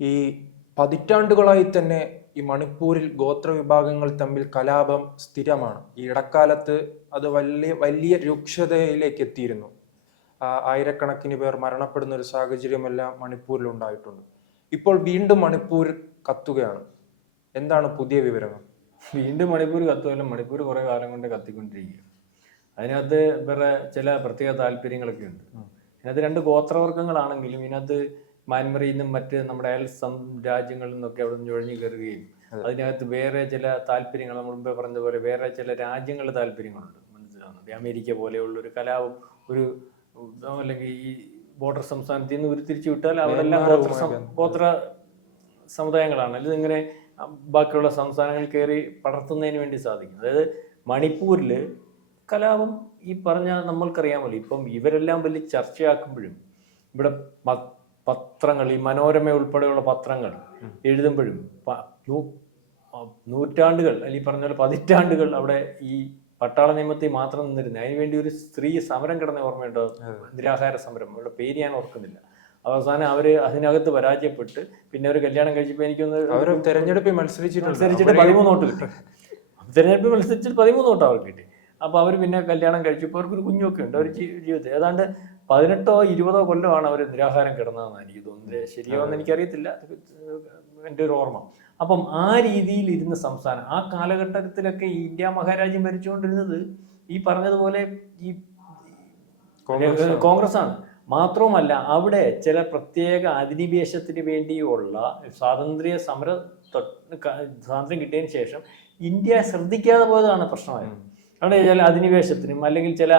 ഈ പതിറ്റാണ്ടുകളായി തന്നെ ഈ മണിപ്പൂരിൽ ഗോത്രവിഭാഗങ്ങൾ തമ്മിൽ കലാപം സ്ഥിരമാണ്. ഈ ഇടക്കാലത്ത് അത് വലിയ വലിയ രൂക്ഷതയിലേക്ക് എത്തിയിരുന്നു. ആയിരക്കണക്കിന് പേർ മരണപ്പെടുന്ന ഒരു സാഹചര്യമെല്ലാം മണിപ്പൂരിൽ ഉണ്ടായിട്ടുണ്ട്. ഇപ്പോൾ വീണ്ടും മണിപ്പൂർ കത്തുകയാണ്. എന്താണ് പുതിയ വിവരങ്ങൾ? വീണ്ടും മണിപ്പൂർ കത്തുമല്ല, മണിപ്പൂർ കുറെ കാലം കൊണ്ട് കത്തിക്കൊണ്ടിരിക്കുക. അതിനകത്ത് വേറെ ചില പ്രത്യേക താല്പര്യങ്ങളൊക്കെ ഉണ്ട്. ഇതിനകത്ത് രണ്ട് ഗോത്രവർഗ്ഗങ്ങളാണെങ്കിലും ഇതിനകത്ത് മ്യാൻമറിൽ നിന്നും മറ്റ് നമ്മുടെ അയൽ രാജ്യങ്ങളിൽ നിന്നൊക്കെ അവിടെ നിന്ന് ചുഴഞ്ഞു കയറുകയും അതിനകത്ത് വേറെ ചില താല്പര്യങ്ങൾ, നമ്മൾ മുമ്പേ പറഞ്ഞതുപോലെ വേറെ ചില രാജ്യങ്ങളുടെ താല്പര്യങ്ങളുണ്ട്. മനസ്സിലാവുന്നത് അമേരിക്ക പോലെയുള്ള ഒരു കലാപം, ഒരു അല്ലെങ്കിൽ ഈ ബോർഡർ സംസ്ഥാനത്തിൽ നിന്ന് ഉരുത്തിരിച്ചു വിട്ടാൽ അവിടെ എല്ലാം ഗോത്ര സമുദായങ്ങളാണ്. ഇതിങ്ങനെ ബാക്കിയുള്ള സംസ്ഥാനങ്ങളിൽ കയറി പടർത്തുന്നതിന് വേണ്ടി സാധിക്കും. അതായത് മണിപ്പൂരിൽ കലാപം ഈ പറഞ്ഞ നമ്മൾക്കറിയാമല്ലോ. ഇപ്പം ഇവരെല്ലാം വലിയ ചർച്ചയാക്കുമ്പോഴും ഇവിടെ പത്രങ്ങൾ, ഈ മനോരമ ഉൾപ്പെടെയുള്ള പത്രങ്ങൾ എഴുതുമ്പോഴും നൂറ്റാണ്ടുകൾ അല്ലെങ്കിൽ പറഞ്ഞ പോലെ പതിറ്റാണ്ടുകൾ അവിടെ ഈ പട്ടാള നിയമത്തിൽ മാത്രം നിന്നിരുന്നത്. അതിനുവേണ്ടി ഒരു സ്ത്രീ സമരം കിടന്ന ഓർമ്മയുണ്ടോ? നിരാഹാര സമരം. അവരുടെ പേര് ഞാൻ ഓർക്കുന്നില്ല. അവസാനം അവര് അതിനകത്ത് പരാജയപ്പെട്ട് പിന്നെ അവർ കല്യാണം കഴിച്ചപ്പോൾ എനിക്കൊന്ന് തെരഞ്ഞെടുപ്പിൽ മത്സരിച്ചിട്ട് 13 വോട്ട് കിട്ടി. തെരഞ്ഞെടുപ്പിൽ മത്സരിച്ചിട്ട് 13 വോട്ട് അവർക്ക് കിട്ടി. അപ്പോൾ അവർ പിന്നെ കല്യാണം കഴിച്ചപ്പോൾ അവർക്കൊരു കുഞ്ഞൊക്കെ ഉണ്ട്. അവർ ജീവിതത്തിൽ ഏതാണ്ട് 18-20 കൊല്ലമാണ് അവർ നിരാഹാരം കിടന്നതെന്ന് എനിക്ക് തോന്നുന്നത്. ശരിയാവെന്ന് എനിക്കറിയത്തില്ല, എൻ്റെ ഒരു ഓർമ്മ. അപ്പം ആ രീതിയിൽ ഇരുന്ന സംസ്ഥാനം, ആ കാലഘട്ടത്തിലൊക്കെ ഇന്ത്യ മഹാരാജ്യം ഭരിച്ചുകൊണ്ടിരുന്നത് ഈ പറഞ്ഞതുപോലെ ഈ കോൺഗ്രസ് ആണ്. മാത്രവുമല്ല അവിടെ ചില പ്രത്യേക അധിനിവേശത്തിന് വേണ്ടിയുള്ള സ്വാതന്ത്ര്യം കിട്ടിയതിന് ശേഷം ഇന്ത്യ ശ്രദ്ധിക്കാതെ പോയതാണ് പ്രശ്നമായത്. അവിടെ ചില അധിനിവേശത്തിനും അല്ലെങ്കിൽ ചില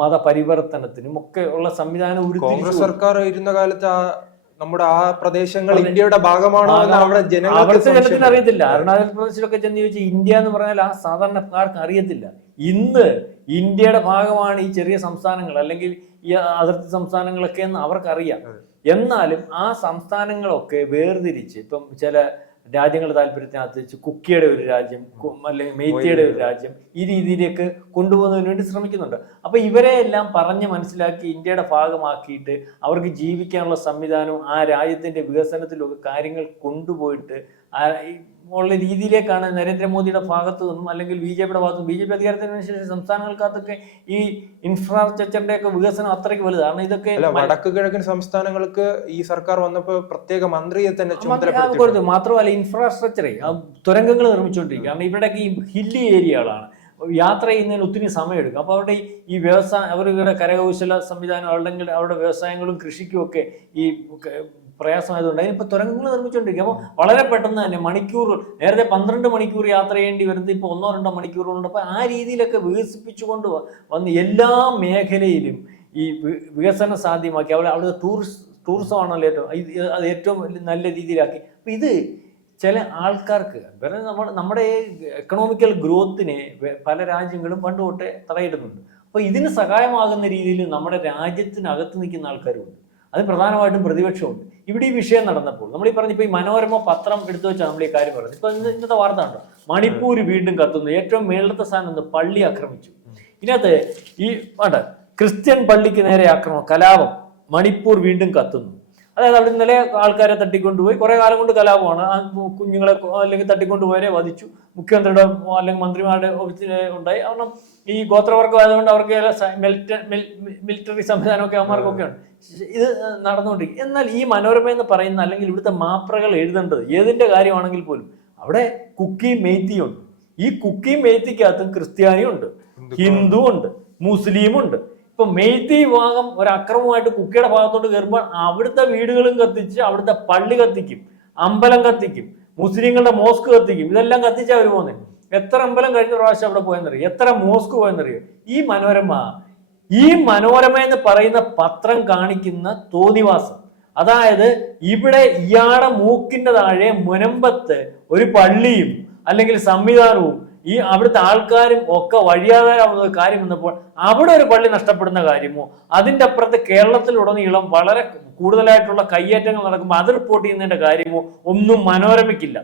മതപരിവർത്തനത്തിനും ഒക്കെ ഉള്ള സംവിധാനം കോൺഗ്രസ് സർക്കാർ ഇരുന്ന കാലത്ത് നമ്മുടെ ആ പ്രദേശങ്ങൾ ഇന്ത്യയുടെ ഭാഗമാണോ എന്ന് അവിടെ ജനത്തിന് അറിയത്തില്ല. അരുണാചൽ പ്രദേശിലൊക്കെ ചെന്ന് ചോദിച്ചാൽ ഇന്ത്യ എന്ന് പറഞ്ഞാൽ ആ സാധാരണക്കാർക്ക് അറിയത്തില്ല. ഇന്ന് ഇന്ത്യയുടെ ഭാഗമാണ് ഈ ചെറിയ സംസ്ഥാനങ്ങൾ അല്ലെങ്കിൽ ഈ അതിർത്തി സംസ്ഥാനങ്ങളൊക്കെ എന്ന് അവർക്കറിയാം. എന്നാലും ആ സംസ്ഥാനങ്ങളൊക്കെ വേർതിരിച്ച് ഇപ്പം ചില രാജ്യങ്ങളുടെ താല്പര്യത്തിനകത്ത് കുക്കിയുടെ ഒരു രാജ്യം അല്ലെങ്കിൽ മെയ്ത്തിയുടെ ഒരു രാജ്യം ഈ രീതിയിലേക്ക് കൊണ്ടുപോകുന്നതിന് വേണ്ടി ശ്രമിക്കുന്നുണ്ട്. അപ്പൊ ഇവരെ എല്ലാം പറഞ്ഞ് മനസ്സിലാക്കി ഇന്ത്യയുടെ ഭാഗമാക്കിയിട്ട് അവർക്ക് ജീവിക്കാനുള്ള സംവിധാനവും ആ രാജ്യത്തിന്റെ വികസനത്തിലൊക്കെ കാര്യങ്ങൾ കൊണ്ടുപോയിട്ട് ഉള്ള രീതിയിലേക്കാണ് നരേന്ദ്രമോദിയുടെ ഭാഗത്തു നിന്നും അല്ലെങ്കിൽ BJPയുടെ ഭാഗത്തും. BJP അധികാരത്തിന് ശേഷം സംസ്ഥാനങ്ങൾക്കകത്തൊക്കെ ഈ ഇൻഫ്രാസ്ട്രക്ചറിന്റെ ഒക്കെ വികസനം അത്രയ്ക്ക് വലുതാണ്. ഇതൊക്കെ വടക്ക് കിഴക്കൻ സംസ്ഥാനങ്ങൾക്ക് ഈ സർക്കാർ വന്നപ്പോൾ പ്രത്യേക മന്ത്രിയെ തന്നെ ചുമതലപ്പെടുത്തി. മാത്രമല്ല ഇൻഫ്രാസ്ട്രക്ചറെ തുരങ്കങ്ങൾ നിർമ്മിച്ചുകൊണ്ടിരിക്കുക. കാരണം ഇവിടെയൊക്കെ ഈ ഹില്ലി ഏരിയകളാണ്, യാത്ര ചെയ്യുന്നതിന് ഒത്തിരി സമയമെടുക്കും. അപ്പോൾ അവരുടെ ഈ വ്യവസായം, അവരുടെ കരകൗശല സംവിധാനം അല്ലെങ്കിൽ അവരുടെ വ്യവസായങ്ങളും കൃഷിക്കും ഒക്കെ ഈ പ്രയാസമായതുകൊണ്ട് അതിനിപ്പോൾ തുരങ്കങ്ങൾ നിർമ്മിച്ചുകൊണ്ടിരിക്കുക. അപ്പോൾ വളരെ പെട്ടെന്ന് തന്നെ നേരത്തെ 12 മണിക്കൂർ യാത്ര ചെയ്യേണ്ടി വരുന്നത് ഇപ്പോൾ 1-2 മണിക്കൂർ കൊണ്ട്. അപ്പോൾ ആ രീതിയിലൊക്കെ വികസിപ്പിച്ചുകൊണ്ട് വന്ന് എല്ലാ മേഖലയിലും ഈ വികസനം സാധ്യമാക്കി. അവിടുത്തെ ടൂറിസമാണല്ലോ അത് ഏറ്റവും നല്ല രീതിയിലാക്കി. അപ്പം ഇത് ചില ആൾക്കാർക്ക് നമ്മുടെ എക്കണോമിക്കൽ ഗ്രോത്തിനെ പല രാജ്യങ്ങളും പണ്ട് തൊട്ടേ തടയിടുന്നുണ്ട്. അപ്പോൾ ഇതിന് സഹായമാകുന്ന രീതിയിൽ നമ്മുടെ രാജ്യത്തിനകത്ത് നിൽക്കുന്ന ആൾക്കാരുമുണ്ട്. അത് പ്രധാനമായിട്ടും പ്രതിപക്ഷമുണ്ട്. ഇവിടെ ഈ വിഷയം നടന്നപ്പോൾ നമ്മൾ ഈ പറഞ്ഞപ്പോൾ ഈ മനോരമ പത്രം എടുത്തു വെച്ചാൽ നമ്മൾ ഈ കാര്യം പറഞ്ഞത്. ഇപ്പൊ ഇന്നത്തെ വാർത്ത ഉണ്ടോ? മണിപ്പൂർ വീണ്ടും കത്തുന്നു. ഏറ്റവും മേളത്തെ സ്ഥാനം പള്ളി ആക്രമിച്ചു. ഇതിനകത്ത് ഈ ക്രിസ്ത്യൻ പള്ളിക്ക് നേരെ ആക്രമണം, കലാപം, മണിപ്പൂർ വീണ്ടും കത്തുന്നു. അതായത് അവിടെ ഇന്നലെ ആൾക്കാരെ തട്ടിക്കൊണ്ടുപോയി, കുറെ കാലം കൊണ്ട് കലാപമാണ്. ആ കുഞ്ഞുങ്ങളെ അല്ലെങ്കിൽ തട്ടിക്കൊണ്ടുപോയവരെ വധിച്ചു. മുഖ്യമന്ത്രിയുടെ അല്ലെങ്കിൽ മന്ത്രിമാരുടെ ഓഫീസിൽ ഉണ്ടായി. കാരണം ഈ ഗോത്രവർഗം ആയതുകൊണ്ട് അവർക്ക് മിലിറ്ററി സംവിധാനമൊക്കെ അവന്മാർക്കൊക്കെ ഉണ്ട്. ഇത് നടന്നുകൊണ്ടിരിക്കും. എന്നാൽ ഈ മനോരമ എന്ന് പറയുന്ന അല്ലെങ്കിൽ ഇവിടുത്തെ മാപ്രകൾ എഴുതേണ്ടത് ഏതിന്റെ കാര്യമാണെങ്കിൽ പോലും അവിടെ കുക്കിയും മെയ്ത്തിയും ഉണ്ട്. ഈ കുക്കിയും മെയ്ത്തിക്കകത്തും ക്രിസ്ത്യാനിയും ഉണ്ട്, ഹിന്ദു ഉണ്ട്, മുസ്ലിമും ഉണ്ട്. ഇപ്പൊ മെയ്ത്തി വിഭാഗം ഒരു അക്രമമായിട്ട് കുക്കിയുടെ ഭാഗത്തോട്ട് കയറുമ്പോൾ അവിടുത്തെ വീടുകളും കത്തിച്ച് അവിടുത്തെ പള്ളി കത്തിക്കും, അമ്പലം കത്തിക്കും, മുസ്ലിങ്ങളുടെ മോസ്ക് കത്തിക്കും. ഇതെല്ലാം കത്തിച്ചാ അവർ പോകുന്നത്. എത്ര അമ്പലം കഴിഞ്ഞ പ്രാവശ്യം അവിടെ പോയെന്നറിയോ? എത്ര മോസ്ക് പോയെന്നറിയോ? ഈ മനോരമ എന്ന് പറയുന്ന പത്രം കാണിക്കുന്ന തോന്നിവാസം. അതായത് ഇവിടെ ഇയാളുടെ മൂക്കിന്റെ താഴെ മുനമ്പത്ത് ഒരു പള്ളിയും അല്ലെങ്കിൽ സംവിധാനവും ഈ അവിടുത്തെ ആൾക്കാരും ഒക്കെ വഴിയാതാവുന്ന കാര്യം വന്നപ്പോൾ അവിടെ ഒരു പള്ളി നഷ്ടപ്പെടുന്ന കാര്യമോ, അതിൻ്റെ അപ്പുറത്ത് കേരളത്തിലുടനീളം വളരെ കൂടുതലായിട്ടുള്ള കയ്യേറ്റങ്ങൾ നടക്കുമ്പോൾ അത് റിപ്പോർട്ട് ചെയ്യുന്നതിന്റെ കാര്യമോ ഒന്നും മനോരമയ്ക്കില്ല.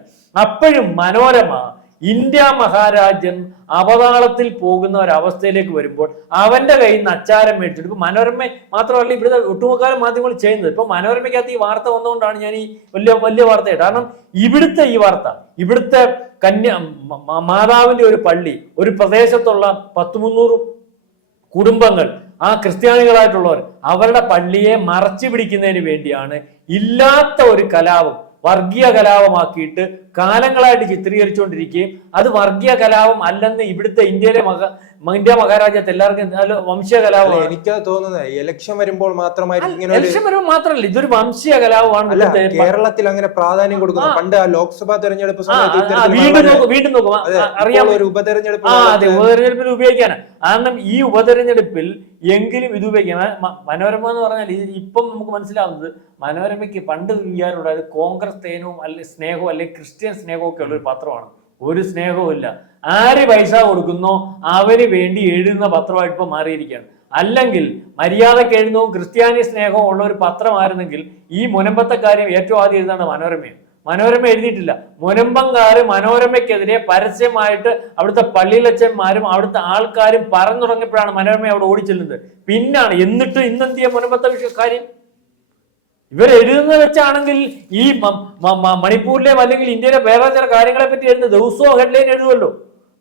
അപ്പോഴും മനോരമ ഇന്ത്യ മഹാരാജ്യം അവതാളത്തിൽ പോകുന്ന ഒരവസ്ഥയിലേക്ക് വരുമ്പോൾ അവന്റെ കയ്യിൽ നിന്ന് അച്ചാരം മേടിച്ചിട്ട് ഇപ്പൊ മനോരമ മാത്രമല്ല ഇവിടുത്തെ ഒട്ടുമുക്കാല മാധ്യമങ്ങൾ ചെയ്യുന്നത്. ഇപ്പൊ മനോരമയ്ക്കകത്ത് ഈ വാർത്ത വന്നുകൊണ്ടാണ് ഞാൻ ഈ വലിയ വാർത്ത. കാരണം ഇവിടുത്തെ ഈ വാർത്ത, ഇവിടുത്തെ മാതാവിന്റെ ഒരു പള്ളി, ഒരു പ്രദേശത്തുള്ള 100-300 കുടുംബങ്ങൾ, ആ ക്രിസ്ത്യാനികളായിട്ടുള്ളവർ, അവരുടെ പള്ളിയെ മറച്ചു പിടിക്കുന്നതിന് വേണ്ടിയാണ് ഇല്ലാത്ത ഒരു കലാപം വർഗീയ കലാപമാക്കിയിട്ട് കാലങ്ങളായിട്ട് ചിത്രീകരിച്ചുകൊണ്ടിരിക്കുകയും അത് വർഗീയ കലാപം അല്ലെന്ന് ഇവിടുത്തെ ഇന്ത്യ മഹാരാജ്യത്ത് എല്ലാവർക്കും വംശീയ കലാപം. എനിക്ക് തോന്നുന്നത് ഇലക്ഷൻ വരുമ്പോൾ മാത്രമായിരിക്കും. ഇലക്ഷൻ വരുമ്പോൾ മാത്രമല്ല, ഇതൊരു വംശീയ കലാപമാണ്. കേരളത്തിൽ അങ്ങനെ പ്രാധാന്യം കൊടുക്കുന്നു. പണ്ട് ലോക്സഭാ തെരഞ്ഞെടുപ്പ് വീണ്ടും നോക്കും അറിയാം, ഒരു ഉപതെരഞ്ഞെടുപ്പ്. അതെ, ഉപതെരഞ്ഞെടുപ്പിൽ ഉപയോഗിക്കാനാണ്. കാരണം ഈ ഉപതെരഞ്ഞെടുപ്പിൽ എങ്കിലും ഇത് ഉപയോഗിക്കാൻ മനോരമ എന്ന് പറഞ്ഞാൽ ഇപ്പം നമുക്ക് മനസ്സിലാവുന്നത്, മനോരമയ്ക്ക് പണ്ട് വിചാരമുണ്ടായത് കോൺഗ്രസ് തേനവും അല്ലെങ്കിൽ സ്നേഹവും അല്ലെങ്കിൽ ക്രിസ്ത്യൻ സ്നേഹവും ഒക്കെ ഉള്ളൊരു പത്രമാണ്. ഒരു സ്നേഹവും ഇല്ല. ആര് പൈസ കൊടുക്കുന്നോ അവന് വേണ്ടി എഴുതുന്ന പത്രമായിട്ട് ഇപ്പൊ മാറിയിരിക്കുകയാണ്. അല്ലെങ്കിൽ മര്യാദക്ക് എഴുതുന്നതും ക്രിസ്ത്യാനി സ്നേഹവും ഉള്ള ഒരു പത്രമായിരുന്നെങ്കിൽ ഈ മുനമ്പത്തെ കാര്യം ഏറ്റവും ആദ്യം എഴുതാണ് മനോരമയാണ്. മനോരമ എഴുതിയിട്ടില്ല. മുനമ്പംകാര് മനോരമയ്ക്കെതിരെ പരസ്യമായിട്ട് അവിടുത്തെ പള്ളിയിലച്ചന്മാരും അവിടുത്തെ ആൾക്കാരും പറഞ്ഞു തുടങ്ങിയപ്പോഴാണ് മനോരമ അവിടെ ഓടിച്ചെല്ലുന്നത്. പിന്നാണ് എന്നിട്ട് ഇന്നെന്തിയ മുനമ്പത്തെ കാര്യം ഇവരെഴുതുന്നത് വെച്ചാണെങ്കിൽ ഈ മണിപ്പൂരിലെ അല്ലെങ്കിൽ ഇന്ത്യയിലെ വേറെ ചില കാര്യങ്ങളെ പറ്റി എഴുതുന്ന ദിവസവും ഹെഡ്ലൈൻ എഴുതുമല്ലോ.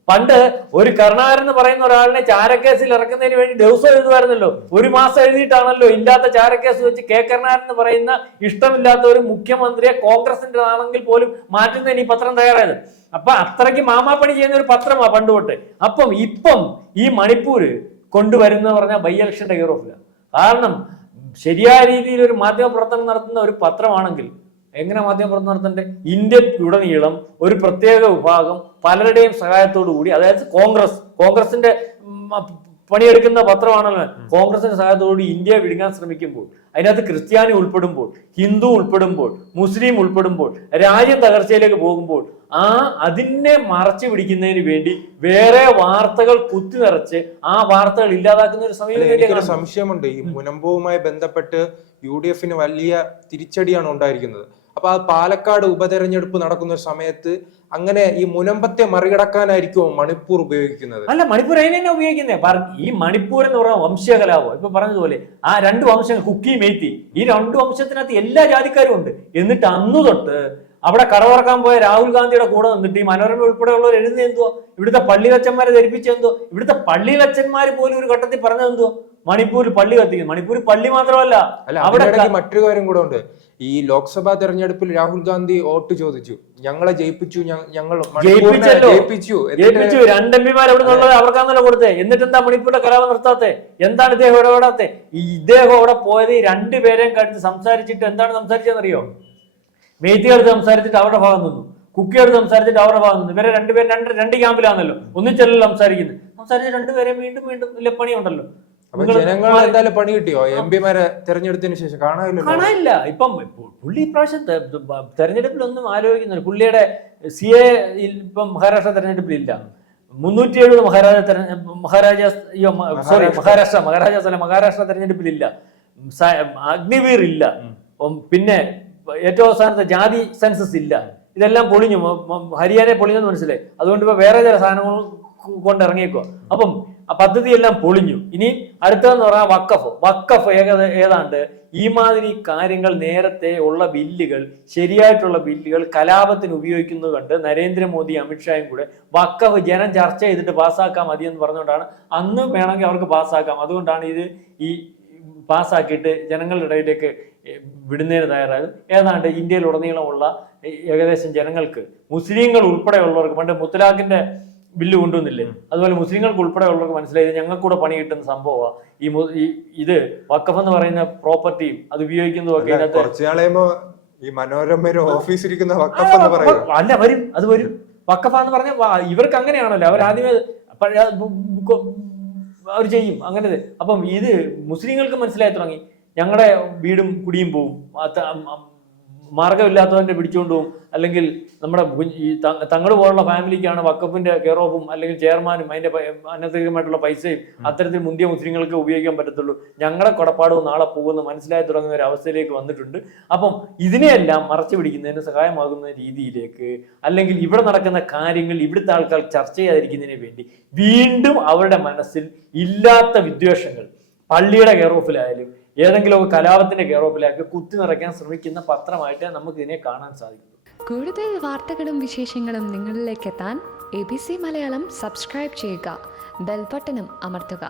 പണ്ട് ഒരു കരുണാകരൻ എന്ന് പറയുന്ന ഒരാളിനെ ചാരക്കേസിൽ ഇറക്കുന്നതിന് വേണ്ടി ദിവസം എഴുതുമായിരുന്നല്ലോ. ഒരു മാസം എഴുതിയിട്ടാണല്ലോ ഇല്ലാത്ത ചാരക്കേസ് വെച്ച് കെ കരുണാകരൻ എന്ന് പറയുന്ന ഇഷ്ടമില്ലാത്ത ഒരു മുഖ്യമന്ത്രിയെ കോൺഗ്രസിന്റെ ആണെങ്കിൽ പോലും മാറ്റുന്നതിന് ഈ പത്രം തയ്യാറായത്. അപ്പൊ അത്രയ്ക്ക് മാമാപ്പണി ചെയ്യുന്ന ഒരു പത്രമാണ് പണ്ട് തൊട്ട്. ഇപ്പം ഈ മണിപ്പൂര് കൊണ്ടുവരുന്ന പറഞ്ഞാൽ ബൈ ഇലക്ഷന്റെ കെയർ ഓഫില്ല. കാരണം ശരിയായ രീതിയിൽ ഒരു മാധ്യമ പ്രവർത്തനം നടത്തുന്ന ഒരു പത്രമാണെങ്കിൽ എങ്ങനെ മാധ്യമ പ്രവർത്തനം നടത്തണ്ടേ? ഇന്ത്യയിലുടനീളം ഒരു പ്രത്യേക വിഭാഗം പലരുടെയും സഹായത്തോടു കൂടി, അതായത് കോൺഗ്രസിന്റെ പണിയെടുക്കുന്ന പത്രമാണല്ലോ. കോൺഗ്രസിന്റെ സഹായത്തോടുകൂടി ഇന്ത്യയെ വിഴുങ്ങാൻ ശ്രമിക്കുമ്പോൾ, അതിനകത്ത് ക്രിസ്ത്യാനി ഉൾപ്പെടുമ്പോൾ, ഹിന്ദു ഉൾപ്പെടുമ്പോൾ, മുസ്ലിം ഉൾപ്പെടുമ്പോൾ, രാജ്യം തകർച്ചയിലേക്ക് പോകുമ്പോൾ അതിനെ മറച്ചു പിടിക്കുന്നതിന് വേണ്ടി വേറെ വാർത്തകൾ കുത്തി നിറച്ച് ആ വാർത്തകൾ ഇല്ലാതാക്കുന്ന ഒരു സമയം. സംശയമുണ്ട്. ഈ മുനമ്പവുമായി ബന്ധപ്പെട്ട് UDF വലിയ തിരിച്ചടിയാണ് ഉണ്ടായിരിക്കുന്നത്. അപ്പൊ ആ പാലക്കാട് ഉപതെരഞ്ഞെടുപ്പ് നടക്കുന്ന സമയത്ത് അങ്ങനെ ഈ മുനമ്പത്തെ മറികടക്കാനായിരിക്കും മണിപ്പൂർ ഉപയോഗിക്കുന്നത്. അല്ല, മണിപ്പൂർ അതിനെ ഉപയോഗിക്കുന്നത്. ഈ മണിപ്പൂർ എന്ന് പറയുന്ന വംശീയ കലാപം ഇപ്പൊ പറഞ്ഞതുപോലെ ആ 2 വംശങ്ങൾ കുക്കി മേത്തി, ഈ 2 വംശത്തിനകത്ത് എല്ലാ ജാതിക്കാരും ഉണ്ട്. എന്നിട്ട് അന്നു തൊട്ട് അവിടെ കറവറക്കാൻ പോയ രാഹുൽ ഗാന്ധിയുടെ കൂടെ നിന്നിട്ട് ഈ മനോരമ ഉൾപ്പെടെയുള്ളവർ എഴുതുന്നത് എന്തോ, ഇവിടുത്തെ പള്ളിയിലച്ചന്മാരെ ധരിപ്പിച്ചെന്തോ, ഇവിടുത്തെ പള്ളിയിലച്ചന്മാർ പോലും ഒരു ഘട്ടത്തിൽ പറഞ്ഞതെന്തോ മണിപ്പൂരിൽ പള്ളി കത്തിക്കുന്നു. മണിപ്പൂരിൽ പള്ളി മാത്രമല്ല, അവിടെ മറ്റൊരു കാര്യം കൂടെ ഉണ്ട്. ഈ ലോക്സഭാ തെരഞ്ഞെടുപ്പിൽ രാഹുൽ ഗാന്ധി വോട്ട് ചോദിച്ചു, ഞങ്ങളെ ജയിപ്പിച്ചു, ഞങ്ങൾ ജയിപ്പിച്ചു. 2 MP അവിടെ നിന്നുള്ളത് അവർക്കാണല്ലോ കൊടുത്തേ. എന്നിട്ട് എന്താ മണിപ്പൂരിലെ കലാപം നിർത്താത്തെ? എന്താണ് ഇദ്ദേഹം ഇടപെടാത്തെ? ഇദ്ദേഹം അവിടെ പോയത് 2 പേരെയും കണ്ടിട്ട് സംസാരിച്ചിട്ട് എന്താണ് സംസാരിച്ചതെന്നറിയോ? മേത്തിയെടുത്ത് സംസാരിച്ചിട്ട് അവരുടെ ഭാഗം നിന്നു, കുക്കിയെടുത്ത് സംസാരിച്ചിട്ട് അവരുടെ ഭാഗം നിന്നു. ഇവരെ 2 പേരും 2 ക്യാമ്പിലാണല്ലോ. ഒന്നിച്ചല്ലോ സംസാരിച്ച് 2 പേരെ വീണ്ടും ഇല്ല പണിയുണ്ടല്ലോ. അപ്പൊ ജനങ്ങൾ എന്തായാലും പണി കിട്ടിയോ? MP തെരഞ്ഞെടുത്തതിന് ശേഷം കാണാനില്ല. ഇപ്പം പുള്ളി ഇപ്രാവശ്യം തെരഞ്ഞെടുപ്പിലൊന്നും ആലോചിക്കുന്നില്ല. പുള്ളിയുടെ CA ഇപ്പം മഹാരാഷ്ട്ര തെരഞ്ഞെടുപ്പിലില്ല. 370 മഹാരാഷ്ട്ര തെരഞ്ഞെടുപ്പിലില്ല. അഗ്നിവീർ ഇല്ല. പിന്നെ ഏറ്റവും അവസാനത്തെ ജാതി സെൻസസ് ഇല്ല. ഇതെല്ലാം പൊളിഞ്ഞു. ഹരിയാന പൊളിഞ്ഞെന്ന് മനസ്സിലായി. അതുകൊണ്ട് ഇപ്പൊ വേറെ ചില സാധനങ്ങൾ കൊണ്ട് ഇറങ്ങിയേക്കോ. അപ്പം ആ പദ്ധതി എല്ലാം പൊളിഞ്ഞു. ഇനി അടുത്തതെന്ന് പറഞ്ഞാൽ വഖഫ് ഏതാണ്ട് ഈ മാതിരി കാര്യങ്ങൾ നേരത്തെ ഉള്ള ബില്ലുകൾ, ശരിയായിട്ടുള്ള ബില്ലുകൾ കലാപത്തിന് ഉപയോഗിക്കുന്നത് കണ്ട് നരേന്ദ്രമോദി അമിത്ഷായും കൂടെ വഖഫ് ജനം ചർച്ച ചെയ്തിട്ട് പാസ്സാക്കാൻ മതി എന്ന് പറഞ്ഞുകൊണ്ടാണ്, അന്ന് വേണമെങ്കിൽ അവർക്ക് പാസ്സാക്കാം, അതുകൊണ്ടാണ് ഇത് ഈ പാസ്സാക്കിയിട്ട് ജനങ്ങളുടെ ഇടയിലേക്ക് വിടുന്നതിന് തയ്യാറായത്. ഏതാണ്ട് ഇന്ത്യയിലുടനീളമുള്ള ഏകദേശം ജനങ്ങൾക്ക്, മുസ്ലിങ്ങൾ ഉൾപ്പെടെയുള്ളവർക്ക്, പണ്ട് മുത്തലാഖിന്റെ ബില്ല് കൊണ്ടുവന്നില്ലേ, അതുപോലെ മുസ്ലിങ്ങൾക്ക് ഉൾപ്പെടെ ഉള്ളവർക്ക് മനസ്സിലായത് ഞങ്ങൾക്കൂടെ പണി കിട്ടുന്ന സംഭവമാണ് ഇത് വഖഫ് എന്ന് പറയുന്ന പ്രോപ്പർട്ടിയും അത് ഉപയോഗിക്കുന്നതും ഒക്കെ. അല്ല, അത് വരും. വഖഫ് എന്ന് പറഞ്ഞ ഇവർക്ക് അങ്ങനെയാണല്ലോ, അവരാദ്യമേ അവർ ചെയ്യും അങ്ങനെ. അപ്പം ഇത് മുസ്ലിങ്ങൾക്ക് മനസ്സിലായി തുടങ്ങി, ഞങ്ങളുടെ വീടും കുടിയും പോവും, മാർഗമില്ലാത്തവൻ്റെ പിടിച്ചുകൊണ്ട് പോകും, അല്ലെങ്കിൽ നമ്മുടെ ഈ തങ്ങൾ പോലുള്ള ഫാമിലിക്കാണ് വക്കഫിന്റെ കെയർ ഓഫും അല്ലെങ്കിൽ ചെയർമാനും അതിന്റെ അനധികൃതമായിട്ടുള്ള പൈസയും അത്തരത്തിൽ മുന്തിയ മുസ്ലിങ്ങൾക്ക് ഉപയോഗിക്കാൻ പറ്റത്തുള്ളൂ, ഞങ്ങളുടെ കൊടപ്പാടവും നാളെ പോകുമെന്ന് മനസ്സിലായി തുടങ്ങുന്ന ഒരു അവസ്ഥയിലേക്ക് വന്നിട്ടുണ്ട്. അപ്പം ഇതിനെയെല്ലാം മറച്ചു പിടിക്കുന്നതിന് സഹായമാകുന്ന രീതിയിലേക്ക്, അല്ലെങ്കിൽ ഇവിടെ നടക്കുന്ന കാര്യങ്ങൾ ഇവിടുത്തെ ആൾക്കാർ ചർച്ച ചെയ്യാതിരിക്കുന്നതിന് വേണ്ടി വീണ്ടും അവരുടെ മനസ്സിൽ ഇല്ലാത്ത വിദ്വേഷങ്ങൾ പള്ളിയുടെ കെയർ ഓഫിലായാലും ഏതെങ്കിലുമൊക്കെ കലാപത്തിന്റെ കെയർ ഓഫിലാക്കി കുത്തി നിറയ്ക്കാൻ ശ്രമിക്കുന്ന പത്രമായിട്ട് നമുക്ക് ഇതിനെ കാണാൻ സാധിക്കും. കൂടുതൽ വാർത്തകളും വിശേഷങ്ങളും നിങ്ങളിലേക്ക് എത്താൻ ABC മലയാളം സബ്സ്ക്രൈബ് ചെയ്യുക, ബെൽ ബട്ടണും അമർത്തുക.